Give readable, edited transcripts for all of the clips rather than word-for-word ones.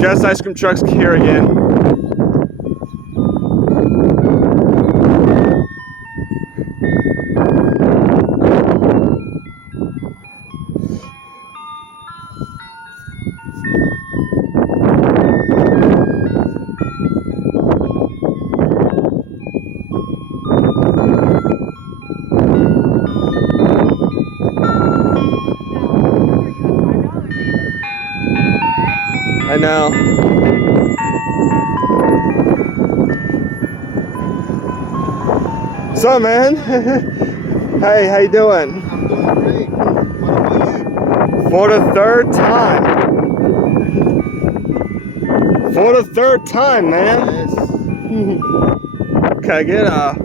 Guess ice cream truck's here again. I know. What's up, man? Hey, how you doing? I'm doing great. What about you? For the third time. For the third time, man. Yes. Can I get a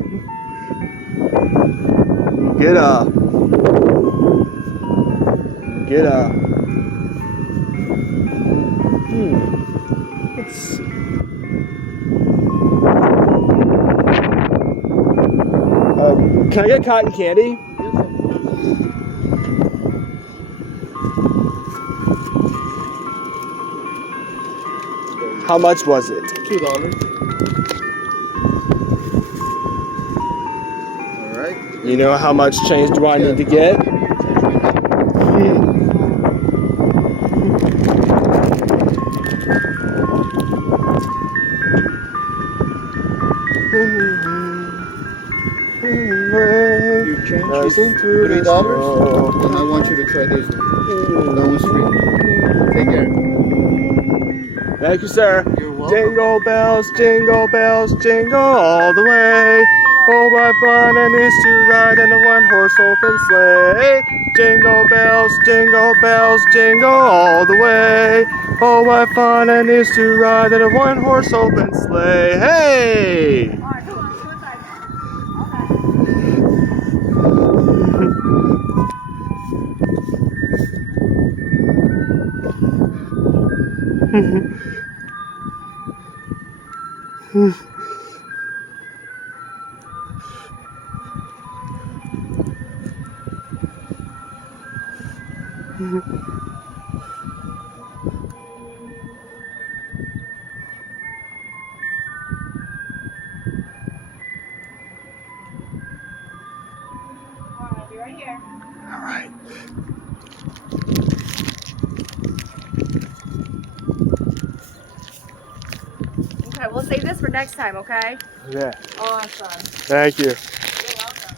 let's see. Can I get cotton candy? How much was it? $2. All right. You know how much change do I need to get? You change is $3, and I want you to try this one. That one's free. Take care. Thank you, sir. You're welcome. Jingle bells, jingle all the way. Oh, what fun it is to ride in a one-horse open sleigh. Jingle bells, jingle all the way. Oh, what fun it is to ride in a one-horse open sleigh. Hey! All right, come on, go inside. All right, be right here. All right. Okay, we'll save this for next time, okay? Yeah. Awesome. Thank you. You're welcome.